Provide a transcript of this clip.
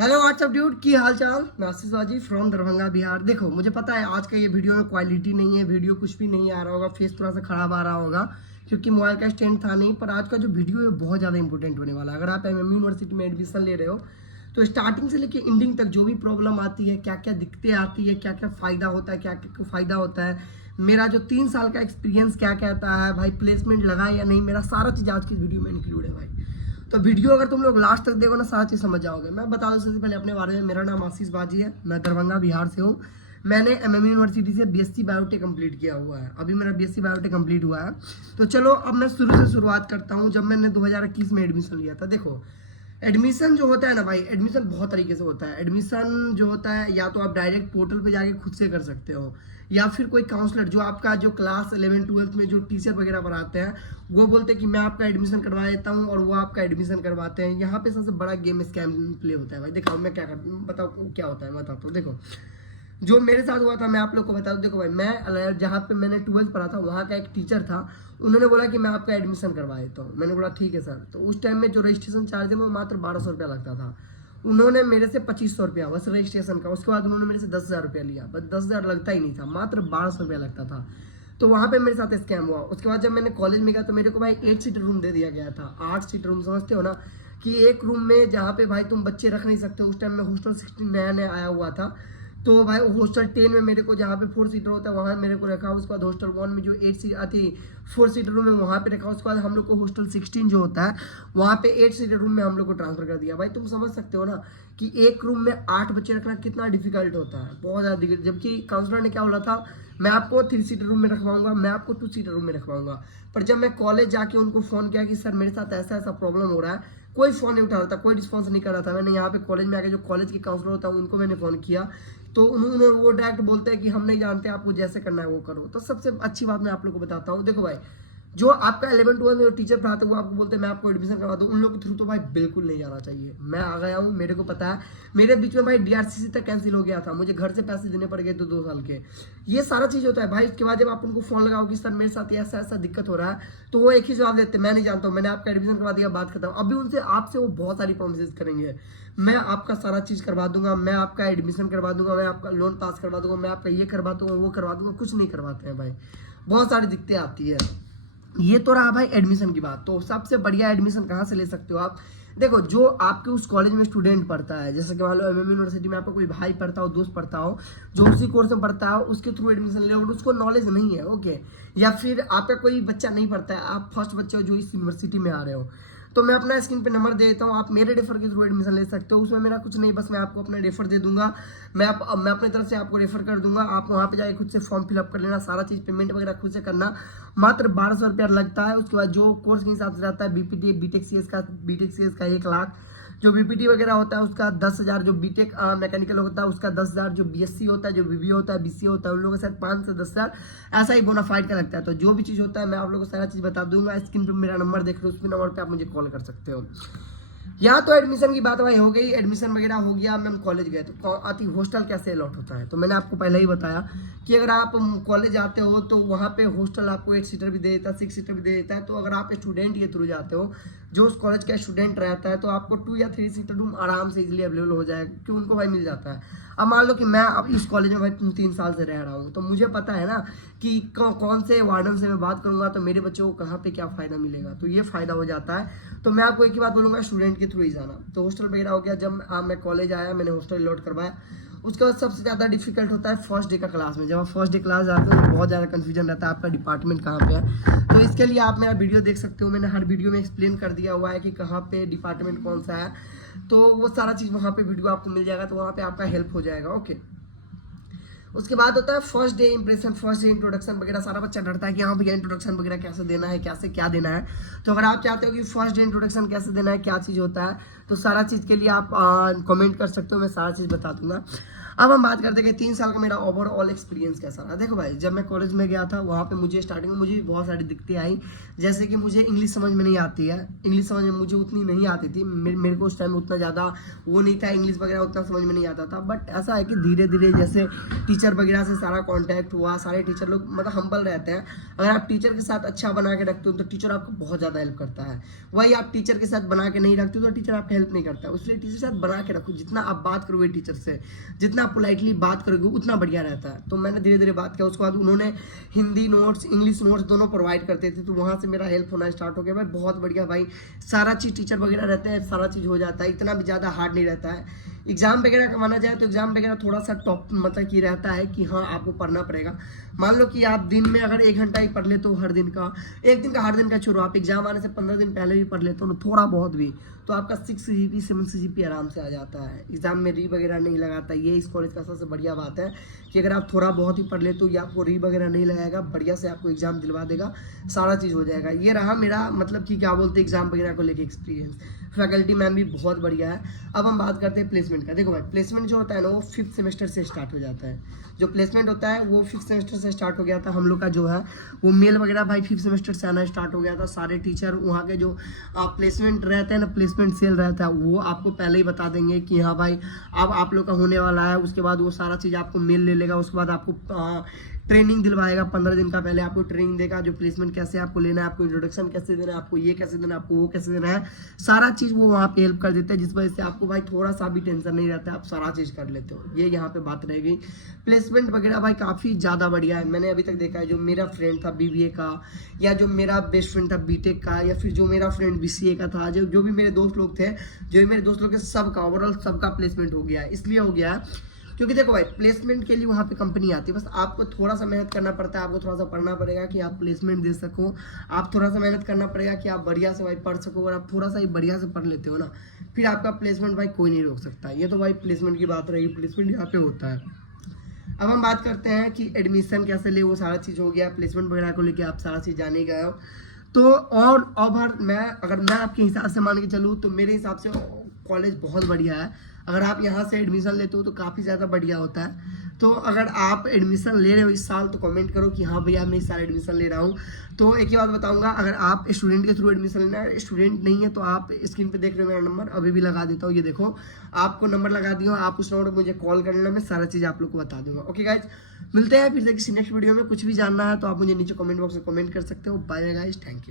Hello what's up dude की हाल चाल। मैं आशीष बाजी फ्रॉम दरभंगा बिहार। देखो मुझे पता है आज का ये वीडियो में क्वालिटी नहीं है, वीडियो कुछ भी नहीं आ रहा होगा, फेस थोड़ा सा खराब आ रहा होगा क्योंकि मोबाइल का स्टैंड था नहीं। पर आज का जो वीडियो है बहुत ज़्यादा इंपॉर्टेंट होने वाला है। अगर आप एमएम यूनिवर्सिटी में एडमिशन ले रहे हो तो स्टार्टिंग से लेकर एंडिंग तक जो भी प्रॉब्लम आती है, क्या क्या दिक्कतें आती है, क्या क्या फ़ायदा होता है, क्या क्या फ़ायदा होता है, मेरा जो 3 साल का एक्सपीरियंस क्या कहता है भाई, प्लेसमेंट लगा या नहीं, मेरा सारा चीज़ आज की वीडियो में इंक्लूड है भाई। तो वीडियो अगर तुम लोग लास्ट तक देखो ना सारा चीज़ समझ जाओगे। मैं बता दूं सबसे पहले अपने बारे में, मेरा नाम आशीष बाजी है, मैं दरभंगा बिहार से हूँ। मैंने एमएम यूनिवर्सिटी से बीएससी बायोटेक कंप्लीट किया हुआ है, अभी मेरा बीएससी बायोटेक कंप्लीट हुआ है। तो चलो अब मैं शुरू से शुरुआत करता हूँ। जब मैंने 2021 में एडमिशन लिया था, देखो एडमिशन जो होता है ना भाई, एडमिशन बहुत तरीके से होता है। एडमिशन जो होता है या तो आप डायरेक्ट पोर्टल पे जाके खुद से कर सकते हो, या फिर कोई काउंसलर जो आपका जो क्लास 11-12 में जो टीचर वगैरह पढ़ाते हैं वो बोलते हैं कि मैं आपका एडमिशन करवा देता हूँ, और वो आपका एडमिशन करवाते हैं। यहाँ पे सबसे बड़ा गेम स्कैम प्ले होता है भाई। देखो मैं क्या करता हूँ, बताओ क्या होता है, बताता हूँ। देखो जो मेरे साथ हुआ था मैं आप लोग को बता दूं। देखो भाई, मैं जहाँ पे मैंने 12th पढ़ा था वहाँ का एक टीचर था, उन्होंने बोला कि मैं आपका एडमिशन करवा देता हूँ। मैंने बोला ठीक है सर। तो उस टाइम में जो रजिस्ट्रेशन चार्ज है वो मात्र 1200 रुपया लगता था। उन्होंने मेरे से 2500 रुपया बस रजिस्ट्रेशन का, उसके बाद उन्होंने मेरे से 10,000 रुपया लिया। बस 10,000 लगता ही नहीं था, मात्र 1200 रुपया लगता था। तो वहाँ पे मेरे साथ स्कैम हुआ। उसके बाद जब मैंने कॉलेज में गया तो मेरे को भाई 8 सीटर रूम दे दिया गया था। 8 सीटर रूम समझते हो ना, कि एक रूम में जहाँ पे भाई तुम बच्चे रख नहीं सकते। उस टाइम में हॉस्टल 16 नया नया आया हुआ था। तो भाई हॉस्टल 10 में मेरे को, जहाँ पे 4 सीटर होता है वहाँ मेरे को रखा। उसके बाद हॉस्टल 1 में जो 8 सीट आती 4 सीटर रूम में वहाँ पे रखा। उसके बाद हम लोग को हॉस्टल 16 जो होता है वहाँ पे 8 सीटर रूम में हम लोग को ट्रांसफर कर दिया। भाई तुम समझ सकते हो ना कि एक रूम में 8 बच्चे रखना कितना डिफिकल्ट होता है, बहुत ज़्यादा डिफिकल्ट। जबकि काउंसलर ने क्या बोला था, मैं आपको 3 सीटर रूम में रखवाऊंगा, मैं आपको 2 सीटर रूम में रखवाऊंगा। पर जब मैं कॉलेज जाके उनको फ़ोन किया कि सर मेरे साथ ऐसा ऐसा प्रॉब्लम हो रहा है, कोई फ़ोन नहीं उठा रहा था, कोई रिस्पॉन्स नहीं कर रहा था। मैंने यहाँ पे कॉलेज में आके जो कॉलेज के काउंसलर होता है उनको मैंने फ़ोन किया, तो उन्होंने वो डायरेक्ट बोलते हैं कि हम नहीं जानते, आपको जैसे करना है वो करो। तो सबसे अच्छी बात मैं आप लोग को बताता हूँ। देखो भाई, जो आपका 11-12 में जो टीचर पढ़ाते हैं वो आपको बोलते हैं मैं आपको एडमिशन करवा दूँ, उन लोग के थ्रू तो भाई बिल्कुल नहीं जाना चाहिए। मैं आ गया हूँ, मेरे को पता है। मेरे बीच में भाई डीआरसीसी तक कैंसिल हो गया था, मुझे घर से पैसे देने पड़ गए थे 2 साल के। ये सारा चीज़ होता है भाई। उसके बाद जब आप उनको फ़ोन लगाओ कि सर मेरे साथ ऐसा ऐसा दिक्कत हो रहा है, तो वो एक ही जवाब देते हैं, मैं नहीं जानता हूँ, मैंने आपका एडमिशन करवा दिया, बात खत्म। अभी उनसे आपसे वो बहुत सारी प्रोमिस करेंगे, मैं आपका सारा चीज़ करवा दूंगा, मैं आपका एडमिशन करवा दूंगा, मैं आपका लोन पास करवा दूंगा, मैं आपका ये करवा दूंगा, वो करवा दूंगा। कुछ नहीं करवाते हैं भाई, बहुत सारी दिक्कतें आती है। ये तो रहा भाई एडमिशन की बात। तो सबसे बढ़िया एडमिशन कहाँ से ले सकते हो आप? देखो जो आपके उस कॉलेज में स्टूडेंट पढ़ता है, जैसे कि मान लो एमएम यूनिवर्सिटी में आपका कोई भाई पढ़ता हो, दोस्त पढ़ता हो, जो उसी कोर्स में पढ़ता हो, उसके थ्रू एडमिशन ले, और उसको नॉलेज नहीं है, ओके, या फिर आपका कोई बच्चा नहीं पढ़ता है, आप फर्स्ट बच्चे हो जो इस यूनिवर्सिटी में आ रहे हो, तो मैं अपना स्क्रीन पे नंबर दे देता हूँ, आप मेरे रेफर के थ्रू एडमिशन ले सकते हो। उसमें मेरा कुछ नहीं, बस मैं आपको अपना रेफर दे दूंगा, मैं अपनी तरफ से आपको रेफर कर दूंगा। आप वहाँ पे जाके खुद से फॉर्म फिलअप कर लेना, सारा चीज़ पेमेंट वगैरह खुद से करना। मात्र 1200 रुपया लगता है। उसके बाद जो कोर्स के हिसाब से रहता है, बीपीटी बीटेक सीएस का 1 लाख, जो बीपीटी वगैरह होता है उसका 10,000, जो बीटेक मैकेनिकल होता है उसका 10,000, जो बीएससी होता है, जो बीबीए होता है, बीसीए होता है, उन लोगों के साथ 5 से 10,000 ऐसा ही बोनाफाइड का लगता है। तो जो भी चीज़ होता है मैं आप लोगों को सारा चीज़ बता दूंगा। स्क्रीन पे मेरा नंबर देख लो, उस नंबर पे आप मुझे कॉल कर सकते हो। यहाँ तो एडमिशन की बात भाई हो गई, एडमिशन वगैरह हो गया, मैम कॉलेज गए तो आती हॉस्टल कैसे अलॉट होता है। तो मैंने आपको पहले ही बताया कि अगर आप कॉलेज आते हो तो वहाँ पे हॉस्टल आपको 8 सीटर भी दे देता है, 6 सीटर भी दे देता है। तो अगर आप स्टूडेंट ये थ्रू जाते हो, जो उस कॉलेज का स्टूडेंट रहता है, तो आपको 2 या 3 सीटर रूम आराम से इजीली अवेलेबल हो जाएगा, क्योंकि उनको भाई मिल जाता है। अब मान लो कि मैं अब इस कॉलेज में भाई 3 साल से रह रहा हूँ, तो मुझे पता है ना कि कौन से वार्डन से मैं बात करूँगा तो मेरे बच्चों को कहाँ पे क्या फ़ायदा मिलेगा। तो ये फ़ायदा हो जाता है। तो मैं आपको एक ही बात बोलूँगा, स्टूडेंट के थ्रू ही जाना। तो हॉस्टल वगैरह हो गया। जब मैं कॉलेज आया, मैंने हॉस्टल अलॉट करवाया। उसके बाद सबसे ज़्यादा डिफिकल्ट होता है फर्स्ट डे का क्लास में। जब आप फर्स्ट डे क्लास जाते हो तो बहुत ज़्यादा कन्फ्यूजन रहता है आपका डिपार्टमेंट कहाँ पे है। तो इसके लिए आप मेरा वीडियो देख सकते हो, मैंने हर वीडियो में एक्सप्लेन कर दिया हुआ है कि कहाँ पे डिपार्टमेंट कौन सा है। तो वो सारा चीज़ वहाँ पे वीडियो आपको मिल जाएगा, तो वहाँ पे आपका हेल्प हो जाएगा, ओके। उसके बाद होता है first day impression, first day introduction वगैरह। सारा बच्चा डरता है कि हाँ भैया इंट्रोडक्शन वगैरह कैसे देना है, कैसे क्या देना है। तो अगर आप चाहते हो कि फर्स्ट डे इंट्रोडक्शन कैसे देना है, क्या चीज़ होता है, तो सारा चीज़ के लिए आप कमेंट कर सकते हो, मैं सारा चीज़ बता दूंगा। अब हम बात करते हैं कि 3 साल का मेरा ओवरऑल एक्सपीरियंस कैसा रहा। देखो भाई, जब मैं कॉलेज में गया था वहाँ पे मुझे स्टार्टिंग में मुझे बहुत सारी दिक्कतें आई। जैसे कि मुझे इंग्लिश समझ में नहीं आती है, इंग्लिश समझ में मुझे उतनी नहीं आती थी। मेरे को उस टाइम उतना ज़्यादा वो नहीं था, इंग्लिश वगैरह उतना समझ में नहीं आता था। बट ऐसा है कि धीरे धीरे जैसे टीचर वगैरह से सारा कॉन्टैक्ट हुआ, सारे टीचर लोग मतलब हम्बल रहते हैं। अगर आप टीचर के साथ अच्छा बना के रखते हो तो टीचर आपको बहुत ज़्यादा हेल्प करता है। वही आप टीचर के साथ बना के नहीं रखते हो तो टीचर आपकी हेल्प नहीं करता है। इसलिए टीचर से साथ बना के रखो, जितना आप बात करोगे टीचर से, जितना पोलाइटली बात करोगे उतना बढ़िया रहता है। तो मैंने धीरे धीरे बात किया, उसके बाद उन्होंने हिंदी नोट्स इंग्लिश नोट्स दोनों प्रोवाइड करते थे, तो वहाँ से मेरा हेल्प होना स्टार्ट हो गया भाई। बहुत बढ़िया भाई, सारा चीज़ टीचर वगैरह रहते हैं, सारा चीज़ हो जाता है, इतना भी ज़्यादा हार्ड नहीं रहता है। एग्जाम वगैरह का माना जाए तो एग्जाम वगैरह थोड़ा सा टॉप मतलब कि रहता है कि हाँ आपको पढ़ना पड़ेगा। मान लो कि आप दिन में अगर 1 घंटा ही पढ़ लेते हो हर दिन का, एक दिन का हर दिन का छोड़ो, आप एग्जाम आने से 15 दिन पहले भी पढ़ लेते हो ना थोड़ा बहुत भी, तो आपका 6 CGP 7 CGP आराम से आ जाता है। एग्जाम में री वगैरह नहीं लगाता। ये इस कॉलेज का सबसे बढ़िया बात है कि अगर आप थोड़ा बहुत ही पढ़ लेते हो या आपको री वगैरह नहीं लगाएगा, बढ़िया से आपको एग्जाम दिलवा देगा, सारा चीज़ हो जाएगा। ये रहा मेरा मतलब कि क्या बोलते हैं एग्जाम वगैरह को लेके एक्सपीरियंस। फैकल्टी मैम भी बहुत बढ़िया है। अब हम बात करते हैं प्लेसमेंट का। देखो भाई, प्लेसमेंट जो होता है ना वो 5th सेमेस्टर से स्टार्ट हो जाता है। जो प्लेसमेंट होता है वो 5th सेमेस्टर से स्टार्ट हो गया था। हम लोग का जो है वो मेल वगैरह भाई 5th सेमेस्टर से आना स्टार्ट हो गया था। सारे टीचर वहाँ के जो प्लेसमेंट रहते हैं ना, प्लेसमेंट सेल रहता है, वो आपको पहले ही बता देंगे कि हाँ भाई अब आप लोग का होने वाला है। उसके बाद वो सारा चीज़ आपको मेल ले लेगा। उसके बाद आपको ट्रेनिंग दिलवाएगा, 15 दिन का पहले आपको ट्रेनिंग देगा, जो प्लेसमेंट कैसे आपको लेना है, आपको इंट्रोडक्शन कैसे देना है, आपको ये कैसे देना है, आपको वो कैसे देना है, सारा चीज़ वो वहाँ पे हेल्प कर देते हैं, जिस वजह से आपको भाई थोड़ा सा भी टेंशन नहीं रहता है, आप सारा चीज़ कर लेते हो। ये यहाँ पे बात रहेगी। प्लेसमेंट वगैरह भाई काफ़ी ज़्यादा बढ़िया है। मैंने अभी तक देखा है, जो मेरा फ्रेंड था BBA का, या जो मेरा बेस्ट फ्रेंड था BTech का, या फिर जो मेरा फ्रेंड BCA का था, जो भी मेरे दोस्त लोग थे, जो भी मेरे दोस्त लोग के सबका ओवरऑल सबका प्लेसमेंट हो गया है। इसलिए हो गया है क्योंकि देखो भाई प्लेसमेंट के लिए वहाँ पे कंपनी आती है, बस आपको थोड़ा सा मेहनत करना पड़ता है, आपको थोड़ा सा पढ़ना पड़ेगा कि आप प्लेसमेंट दे सको। आप थोड़ा सा मेहनत करना पड़ेगा कि आप बढ़िया से भाई पढ़ सको। और आप थोड़ा सा ही बढ़िया से पढ़ लेते हो ना, फिर आपका प्लेसमेंट भाई कोई नहीं रोक सकता। ये तो भाई प्लेसमेंट की बात रही, प्लेसमेंट यहाँ पे होता है। अब हम बात करते हैं कि एडमिशन कैसे ले, वो सारा चीज़ हो गया। प्लेसमेंट वगैरह को लेकर आप सारा चीज़ जाने गए हो। तो और अगर मैं आपके हिसाब से मान के चलूँ तो मेरे हिसाब से कॉलेज बहुत बढ़िया है। अगर आप यहाँ से एडमिशन लेते हो तो काफ़ी ज़्यादा बढ़िया होता है। तो अगर आप एडमिशन ले रहे हो इस साल तो कमेंट करो कि हाँ भैया मैं इस साल एडमिशन ले रहा हूँ। तो एक ही बात बताऊँगा, अगर आप स्टूडेंट के थ्रू एडमिशन लेना है, स्टूडेंट नहीं है तो आप स्क्रीन पे देख रहे हो मेरा नंबर, अभी भी लगा देता हूँ। ये देखो आपको नंबर लगा दिया, आप उस नंबर पर मुझे कॉल कर लेना, मैं सारा चीज़ आप लोग को बता दूंगा। ओके गाइज, मिलते हैं फिर से किसी नेक्स्ट वीडियो में। कुछ भी जानना है तो आप मुझे नीचे कमेंट बॉक्स में कमेंट कर सकते हो। Bye guys, thank you.